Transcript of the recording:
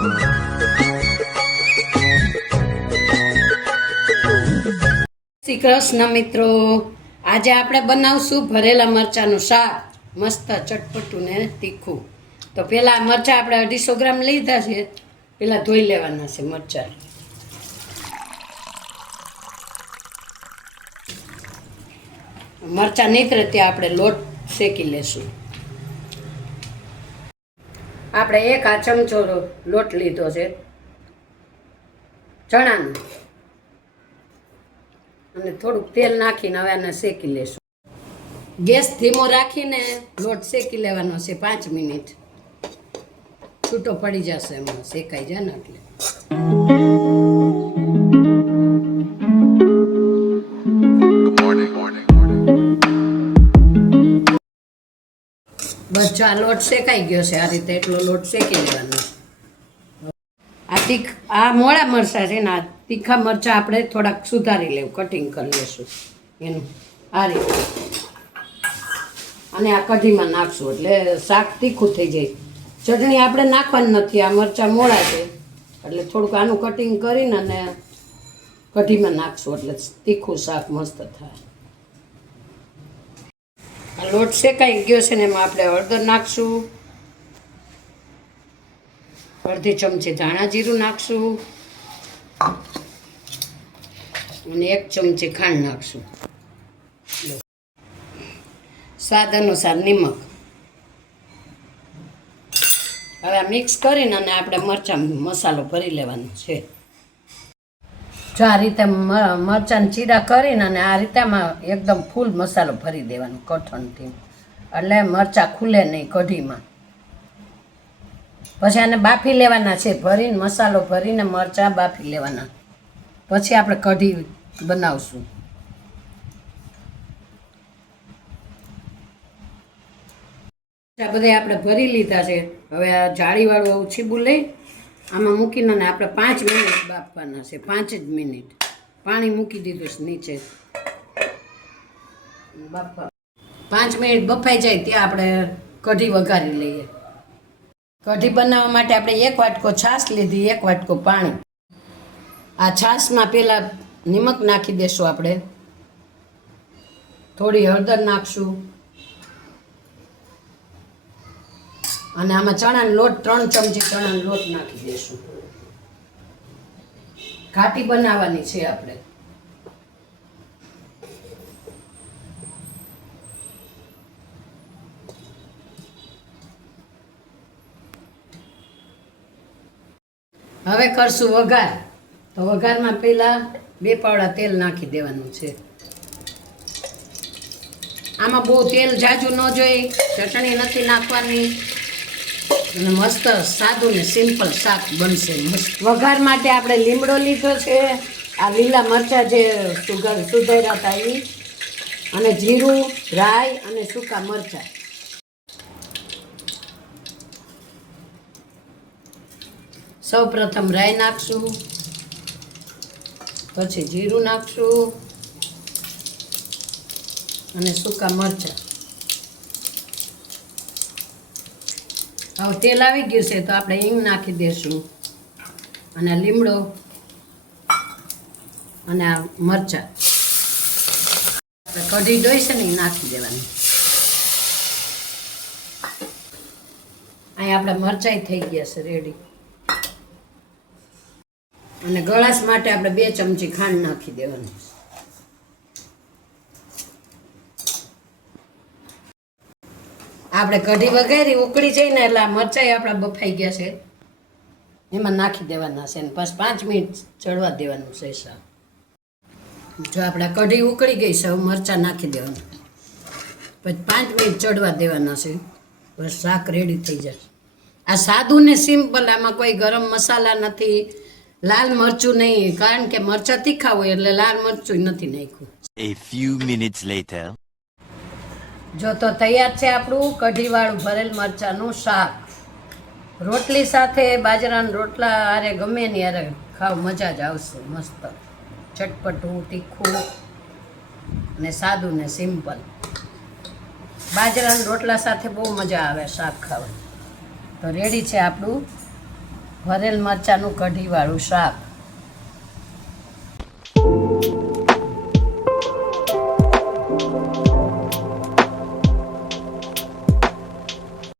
શ્રી કૃષ્ણ મિત્રો, આજે આપણે બનાવશું ભરેલા મરચાંનું શાક, મસ્ત ચટપટું ને તીખું. તો પહેલાં મરચાં આપણે 250 ગ્રામ લીધા છે. પહેલાં ધોઈ લેવાના છે મરચાં. મરચાં નીકળે ત્યાં આપણે લોટ શેકી લેશું. આપણે 1 ચમચો લોટ લીધો છે ચણાનો, અને થોડુંક તેલ નાખીને હવે આને શેકી લેશું. ગેસ ધીમો રાખીને લોટ શેકી લેવાનો છે 5 મિનિટ. છૂટો પડી જશે, એમાં શેકાઈ જાય ને એટલે. બસ આ લોટ શેકાઈ ગયો છે. આ રીતે એટલો લોટ શેકી લેવાનો. આ મોળા મરચાં છે ને, આ તીખા મરચાં આપણે થોડાક સુધારી લેવું, કટિંગ કરી લેશું એનું આ રીતે. અને આ કઢીમાં નાખશું એટલે શાક તીખું થઈ જાય. ચટણી આપણે નાખવાની નથી, આ મરચાં મોળા છે એટલે થોડુંક આનું કટિંગ કરીને અને કઢીમાં નાખશું એટલે તીખું શાક મસ્ત થાય. આ લોટ શેકાઈ ગયો છે ને, એમાં આપણે હળદર નાખશું, અડધી ચમચી ધાણા જીરું નાખશું, અને 1 ચમચી ખાંડ નાખશું. સ્વાદ અનુસાર નિમક. હવે આ મિક્સ કરીને અને આપણે મરચાં મસાલો ભરી લેવાનો છે. જો આ રીતે મરચાં ચીરા કરીને અને આ રીતે એકદમ ફૂલ મસાલો ભરી દેવાનો કઠણથી, એટલે મરચાં ખુલે નહીં કઢીમાં. પછી આને બાફી લેવાના છે, ભરીને મસાલો ભરીને મરચાં બાફી લેવાના. પછી આપણે કઢી બનાવશું. આ બધા આપણે ભરી લીધા છે. હવે આ જાળીવાળું આવું છીબું લઈ આમાં મૂકીને અને આપણે 5 મિનિટ બાફવાના છે. 5 જ મિનિટ. પાણી મૂકી દીધું છે નીચે બાફવા. 5 મિનિટ બફાઈ જાય ત્યાં આપણે કઢી વઘારી લઈએ. કઢી બનાવવા માટે આપણે 1 વાટકો છાશ લીધી, 1 વાટકો પાણી. આ છાશમાં પહેલાં નિમક નાખી દેશું આપણે, થોડી હળદર નાખશું, અને આમાં ચણાનો લોટ 3 ચમચી ચણાનો લોટ નાખી દઈશું. ઘાટી બનાવવાની છે આપણે. હવે કરશું વઘાર. તો વઘારમાં પહેલાં 2 પાવડા તેલ નાખી દેવાનું છે. આમાં બહુ તેલ ઝાઝું ન જોઈએ, ચટણી નથી નાખવાની, અને મસ્ત સાદું ને સિમ્પલ શાક બનશે. વઘાર માટે આપણે લીમડો લીધો છે, આ લીલા મરચાં જે સુધાર્યા હતા એ, અને જીરું, રાઈ અને સૂકા મરચાં. સૌ પ્રથમ રાઈ નાખશું, પછી જીરું નાખશું અને સૂકા મરચાં. હવે તેલ આવી ગયું છે તો આપણે હિંગ નાખી દઈશું, અને લીમડો અને આ મરચાં કઢી ડોઈ છે ને એ નાખી દેવાની. અહીં આપણે મરચાં થઈ ગયા છે રેડી. અને ગળાશ માટે આપણે 2 ચમચી ખાંડ નાખી દેવાની. આપણે કઢી વઘારી ઉકળી જાય ને એટલે મરચાં આપણા બફાઈ ગયા છે, એમાં નાખી દેવાના છે, ને પાછું 5 મિનિટ ચડવા દેવાનું છે શાક. જો આપણે કઢી ઉકળી ગઈ છે, મરચાં નાખી દેવાના, પછી 5 મિનિટ ચડવા દેવાના છે, બસ શાક રેડી થઈ જશે. આ સાદું ને સિમ્પલ, આમાં કોઈ ગરમ મસાલા નથી, લાલ મરચું નહીં, કારણ કે મરચાં તીખા હોય એટલે લાલ મરચું નથી નાખ્યું. A few minutes later. જો તો તૈયાર છે આપણું કઢીવાળું ભરેલ મરચાંનું શાક. રોટલી સાથે, બાજરાના રોટલા આરે ગમે ને યારે ખાવ મજા જ આવશે. મસ્ત ચટપટું, તીખું ને સાદું ને સિમ્પલ. બાજરાના રોટલા સાથે બહુ મજા આવે શાક ખાવા. તો રેડી છે આપણું ભરેલ મરચાંનું કઢીવાળું શાક.